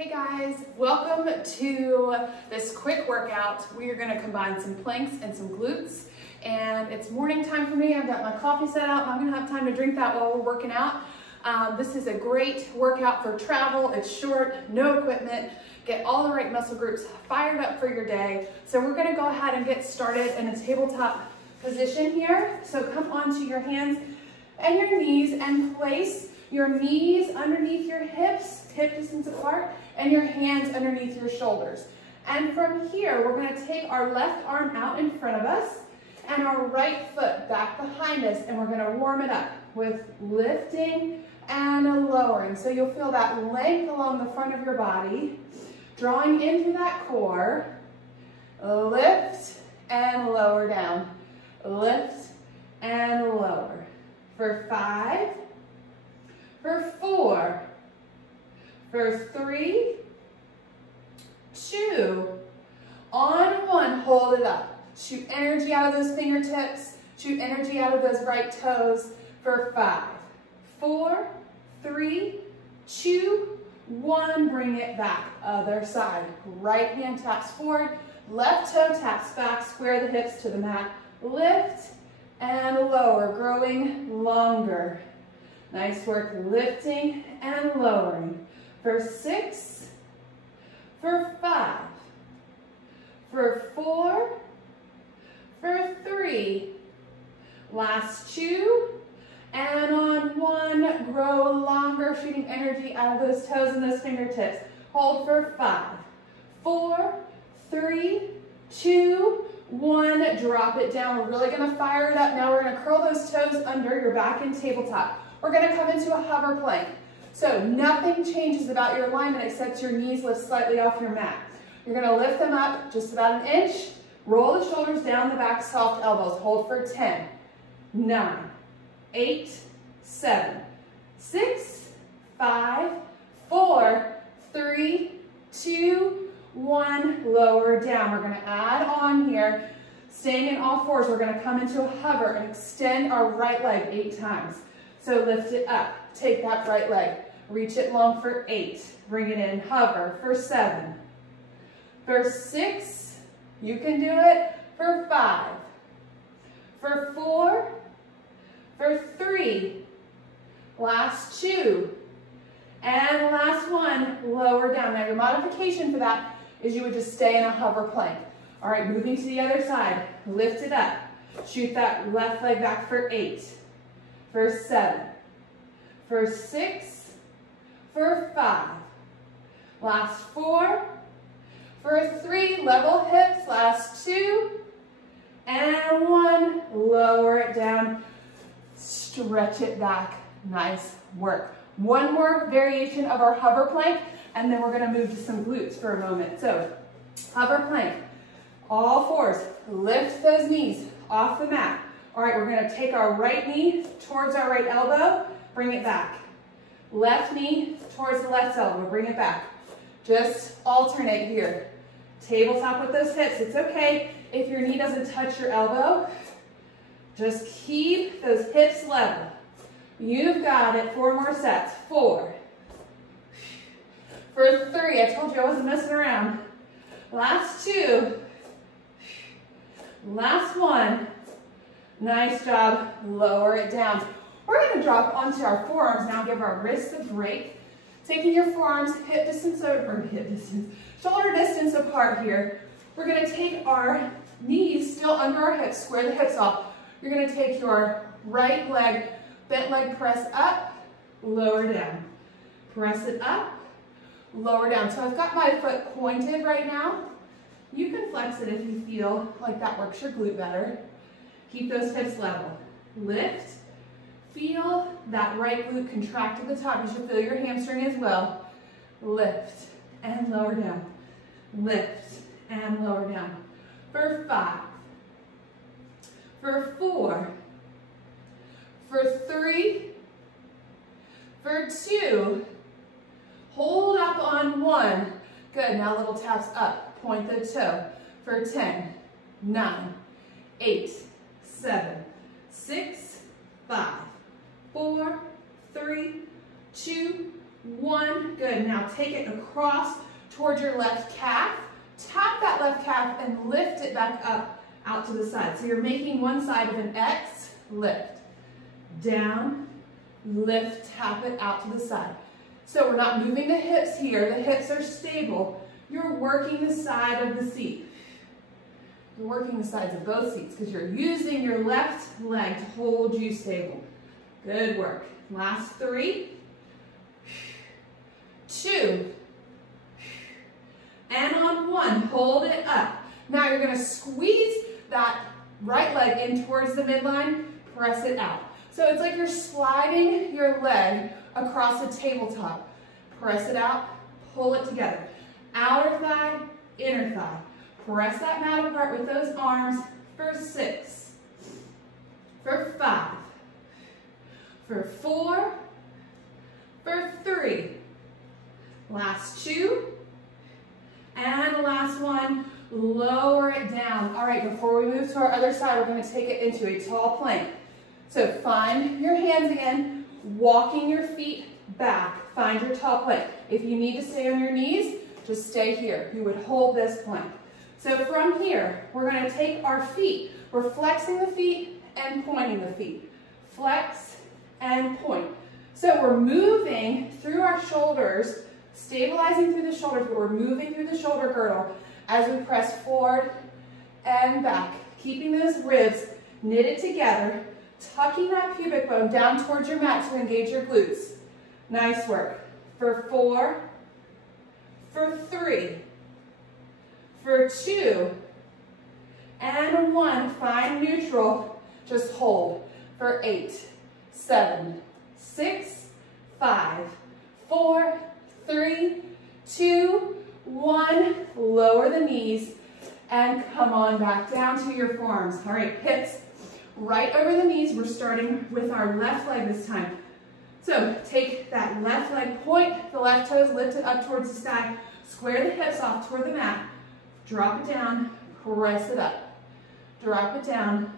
Hey guys, welcome to this quick workout. We are going to combine some planks and some glutes, and it's morning time for me. I've got my coffee set out. I'm going to have time to drink that while we're working out. This is a great workout for travel. It's short, no equipment. Get all the right muscle groups fired up for your day. So we're going to go ahead and get started in a tabletop position here. So come onto your hands and your knees and place your knees underneath your hips, hip distance apart, and your hands underneath your shoulders. And from here, we're going to take our left arm out in front of us and our right foot back behind us, and we're going to warm it up with lifting and lowering. So you'll feel that length along the front of your body, drawing into that core. Lift and lower down. Lift and lower. For 5, for 4, for 3, 2, on 1, hold it up. Shoot energy out of those fingertips, shoot energy out of those right toes for 5, 4, 3, 2, 1, bring it back, other side. Right hand taps forward, left toe taps back, square the hips to the mat, lift and lower, growing longer. Nice work, lifting and lowering. For 6, for 5, for 4, for 3, last 2, and on 1, grow longer, shooting energy out of those toes and those fingertips. Hold for 5, 4, 3, 2, 1, drop it down. We're really gonna fire it up. Now we're gonna curl those toes under, your back in tabletop. We're gonna come into a hover plank. So nothing changes about your alignment except your knees lift slightly off your mat. You're gonna lift them up just about an inch, roll the shoulders down the back, soft elbows. Hold for 10, 9, 8, 7, 6, 5, 4, 3, 2, 1, lower down. We're gonna add on here, staying in all fours. We're gonna come into a hover and extend our right leg 8 times. So lift it up, take that right leg, reach it long for 8, bring it in, hover for 7, for 6, you can do it, for 5, for 4, for 3, last 2, and last 1, lower down. Now your modification for that is you would just stay in a hover plank. All right, moving to the other side, lift it up, shoot that left leg back for 8, for 7, for 6, for 5, last 4, for 3, level hips, last 2, and 1, lower it down, stretch it back, nice work. One more variation of our hover plank, and then we're gonna move to some glutes for a moment. So, hover plank, all fours, lift those knees off the mat. All right, we're gonna take our right knee towards our right elbow, bring it back. Left knee towards the left elbow, bring it back. Just alternate here. Tabletop with those hips. It's okay if your knee doesn't touch your elbow. Just keep those hips level. You've got it. 4 more sets. 4. For 3, I told you I wasn't messing around. Last 2. Last 1. Nice job. Lower it down. We're going to drop onto our forearms now. Give our wrists a break. Taking your forearms shoulder distance apart here. We're going to take our knees still under our hips. Square the hips off. You're going to take your right leg, bent leg press up, lower down. Press it up, lower down. So I've got my foot pointed right now. You can flex it if you feel like that works your glute better. Keep those hips level. Lift. Feel that right glute contract at the top. You should feel your hamstring as well. Lift and lower down. Lift and lower down. For 5. For 4. For 3. For 2. Hold up on 1. Good. Now little taps up. Point the toe. For 10. 9. 8. 7. 6. 5. 4. 3. 2. 1. Good. Now take it across towards your left calf. Tap that left calf and lift it back up out to the side. So you're making one side of an X, lift. Down, lift, tap it out to the side. So we're not moving the hips here. The hips are stable. You're working the side of the seat. You're working the sides of both seats because you're using your left leg to hold you stable. Good work. Last 3, 2, and on 1, hold it up. Now you're going to squeeze that right leg in towards the midline, press it out. So it's like you're sliding your leg across a tabletop. Press it out, pull it together. Outer thigh, inner thigh. Press that mat apart with those arms for 6, for 5, for 4, for 3. Last 2, and the last 1, lower it down. All right, before we move to our other side, we're going to take it into a tall plank. So find your hands again, walking your feet back. Find your tall plank. If you need to stay on your knees, just stay here. You would hold this plank. So from here, we're going to take our feet. We're flexing the feet and pointing the feet. Flex and point. So we're moving through our shoulders, stabilizing through the shoulders, but we're moving through the shoulder girdle as we press forward and back. Keeping those ribs knitted together, tucking that pubic bone down towards your mat to engage your glutes. Nice work. For 4, for 3, for 2, and 1. Find neutral. Just hold. For 8, 7, 6, 5, 4, 3, 2, 1. Lower the knees and come on back down to your forearms. All right, hips right over the knees. We're starting with our left leg this time. So take that left leg, point the left toes, lift it up towards the sky, square the hips off toward the mat, drop it down, press it up. Drop it down,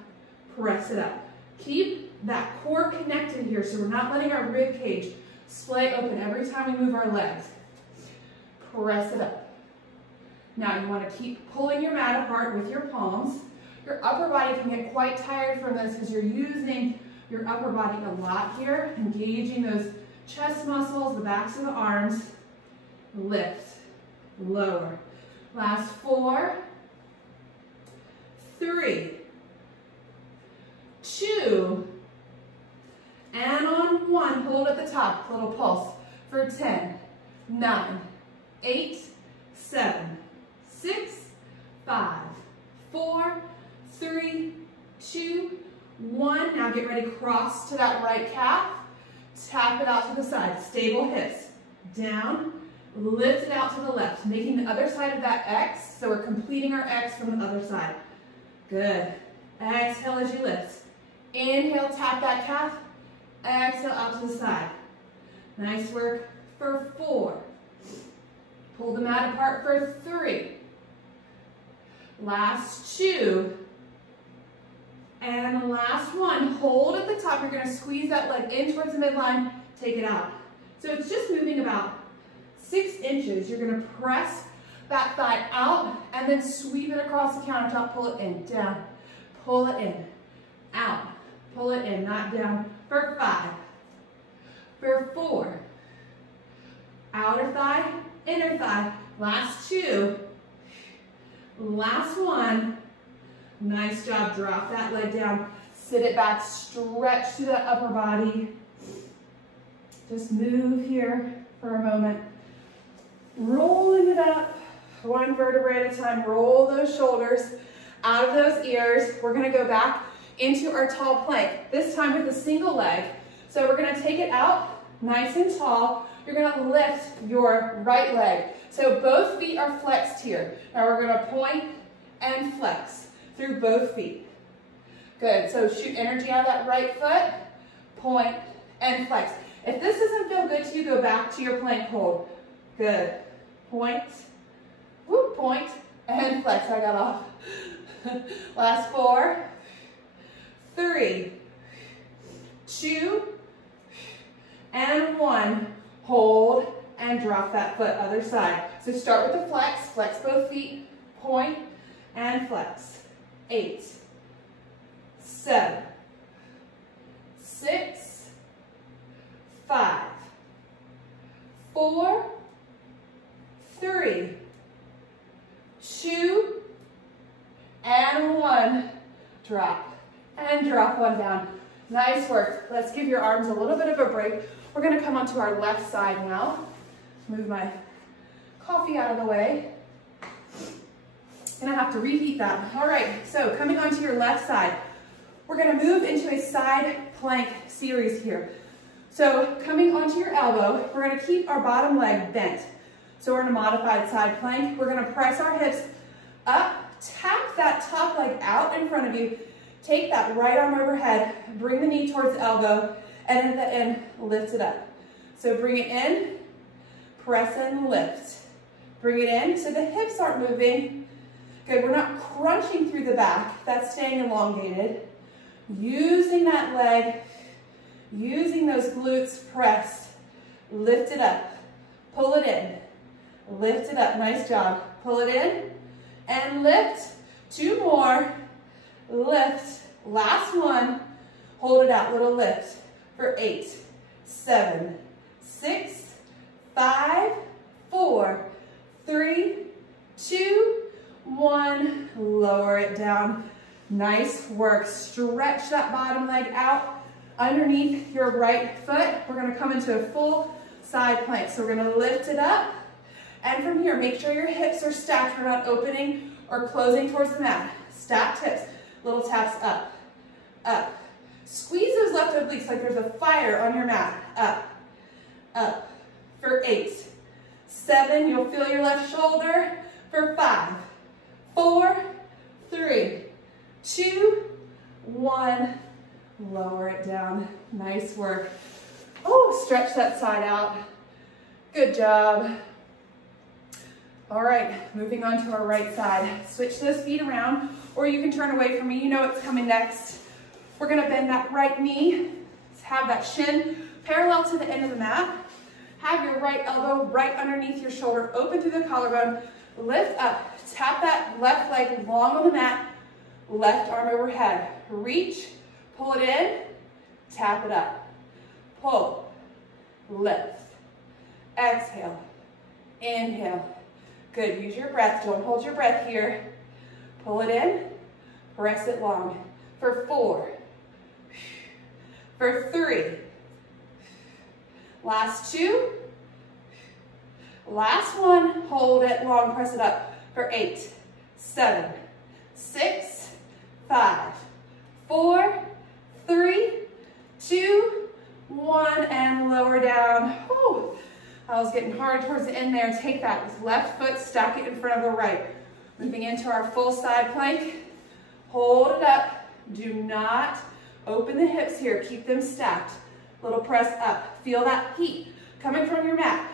press it up. Keep that core connected here so we're not letting our rib cage splay open every time we move our legs. Press it up. Now you want to keep pulling your mat apart with your palms. Your upper body can get quite tired from this because you're using your upper body a lot here, engaging those chest muscles, the backs of the arms. Lift, lower. Last 4, 3, 2, and on 1, hold at the top, little pulse for 10, 9, 8, 7, 6, 5, 4, 3, 2, 1. Now get ready, cross to that right calf, tap it out to the side, stable hips, down, lift it out to the left, making the other side of that X, so we're completing our X from the other side. Good. Exhale as you lift. Inhale, tap that calf, exhale out to the side. Nice work for 4. Pull the mat apart for 3. Last 2. And the last 1, hold at the top. You're going to squeeze that leg in towards the midline, take it out. So it's just moving about 6 inches. You're going to press that thigh out and then sweep it across the countertop, pull it in, down, pull it in, out, pull it in, not down, for 5, for 4, outer thigh, inner thigh, last 2, last 1. Nice job. Drop that leg down. Sit it back. Stretch through that upper body. Just move here for a moment. Rolling it up. 1 vertebrae at a time. Roll those shoulders out of those ears. We're going to go back into our tall plank. This time with a single leg. So we're going to take it out nice and tall. You're going to lift your right leg. So both feet are flexed here. Now we're going to point and flex through both feet. Good. So shoot energy out of that right foot, point, and flex. If this doesn't feel good to you, go back to your plank hold. Good. Point, whoop, point, and flex. I got off. Last 4, 3, 2, and 1. hold, and drop that foot, other side. So start with the flex, flex both feet, point, and flex. 8, 7, 6, 5, 4, 3, 2, and 1. Drop, and drop one down. Nice work. Let's give your arms a little bit of a break. We're going to come onto our left side now. Move my coffee out of the way. Gonna have to reheat that. All right, so coming onto your left side, we're gonna move into a side plank series here. So coming onto your elbow, we're gonna keep our bottom leg bent. So we're in a modified side plank. We're gonna press our hips up, tap that top leg out in front of you, take that right arm overhead, bring the knee towards the elbow, and at the end, lift it up. So bring it in, press and lift. Bring it in so the hips aren't moving. Good, we're not crunching through the back. That's staying elongated. Using that leg, using those glutes pressed. Lift it up, pull it in, lift it up, nice job. Pull it in and lift. 2 more, lift. Last one, hold it out, little lift for 8, 7, 6, 5, 4, 3, 2, 1, lower it down. Nice work. Stretch that bottom leg out underneath your right foot. We're going to come into a full side plank. So we're going to lift it up. And from here, make sure your hips are stacked. We're not opening or closing towards the mat. Stacked hips. Little taps up, up. Squeeze those left obliques like there's a fire on your mat. Up, up. For 8, 7, you'll feel your left shoulder. For 5, 4, 3, 2, 1, lower it down. Nice work. Oh, stretch that side out. Good job. All right, moving on to our right side. Switch those feet around, or you can turn away from me. You know what's coming next. We're gonna bend that right knee. Have that shin parallel to the end of the mat. Have your right elbow right underneath your shoulder, open through the collarbone. Lift up, tap that left leg long on the mat, left arm overhead. Reach, pull it in, tap it up. Pull, lift, exhale, inhale. Good, use your breath, don't hold your breath here. Pull it in, press it long. For 4, for 3, last 2, last one, hold it long, press it up for 8, 7, 6, 5, 4, 3, 2, 1, and lower down. Whew. I was getting hard towards the end there. Take that left foot, stack it in front of the right. Moving into our full side plank. Hold it up. Do not open the hips here. Keep them stacked. Little press up. Feel that heat coming from your mat.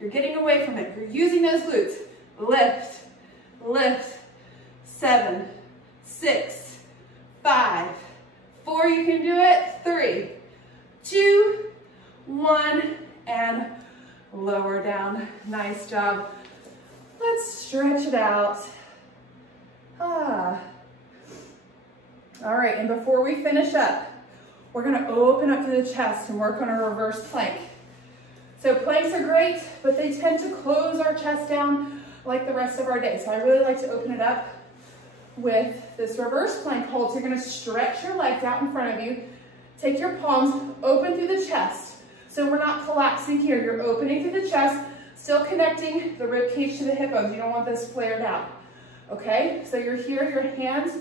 You're getting away from it. You're using those glutes. Lift, lift. 7, 6, 5, 4. You can do it. 3, 2, 1, and lower down. Nice job. Let's stretch it out. All right, and before we finish up, we're gonna open up to the chest and work on a reverse plank. So planks are great, but they tend to close our chest down like the rest of our day. So I really like to open it up with this reverse plank hold. So you're gonna stretch your legs out in front of you. Take your palms, open through the chest. So we're not collapsing here. You're opening through the chest, still connecting the rib cage to the hip bones. You don't want this flared out. Okay, so you're here, your hands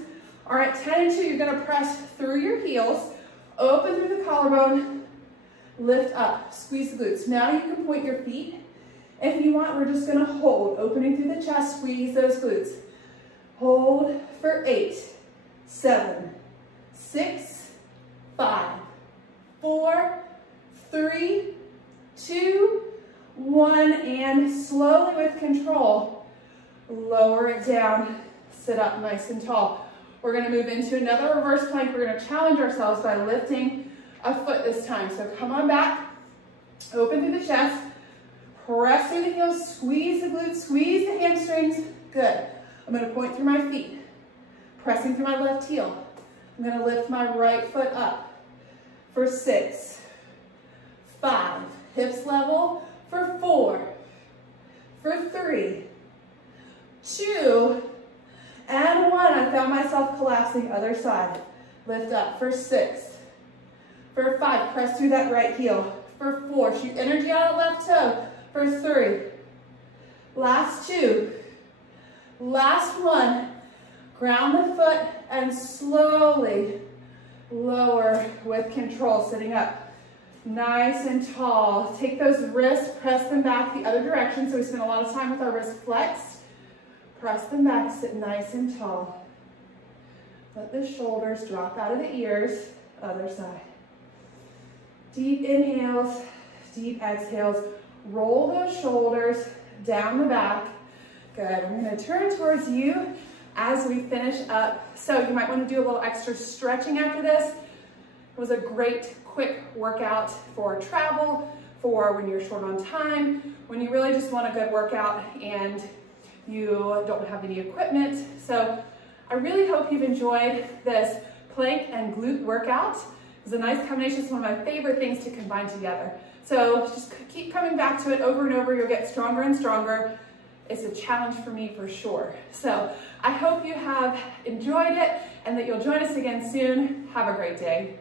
are at 10 and 2. You're gonna press through your heels, open through the collarbone, lift up, squeeze the glutes. Now you can point your feet. If you want, we're just gonna hold, opening through the chest, squeeze those glutes. Hold for 8, 7, 6, 5, 4, 3, 2, 1, and slowly with control, lower it down, sit up nice and tall. We're gonna move into another reverse plank. We're gonna challenge ourselves by lifting a foot this time. So come on back, open through the chest, Press through the heels, squeeze the glutes, squeeze the hamstrings. Good. I'm going to point through my feet, pressing through my left heel. I'm going to lift my right foot up for 6, 5, hips level for 4, for 3, 2, and 1. I found myself collapsing other side. Lift up for 6, for 5, press through that right heel, for 4, shoot energy out of left toe, for 3, last 2, last 1, ground the foot and slowly lower with control, sitting up nice and tall. Take those wrists, press them back the other direction, so we spend a lot of time with our wrists flexed. Press them back, sit nice and tall. Let the shoulders drop out of the ears, other side. Deep inhales, deep exhales. Roll those shoulders down the back. Good. I'm going to turn towards you as we finish up. So you might want to do a little extra stretching after this. It was a great quick workout for travel, for when you're short on time, when you really just want a good workout and you don't have any equipment. So I really hope you've enjoyed this plank and glute workout. It's a nice combination. It's one of my favorite things to combine together. So just keep coming back to it over and over. You'll get stronger and stronger. It's a challenge for me for sure. So I hope you have enjoyed it and that you'll join us again soon. Have a great day.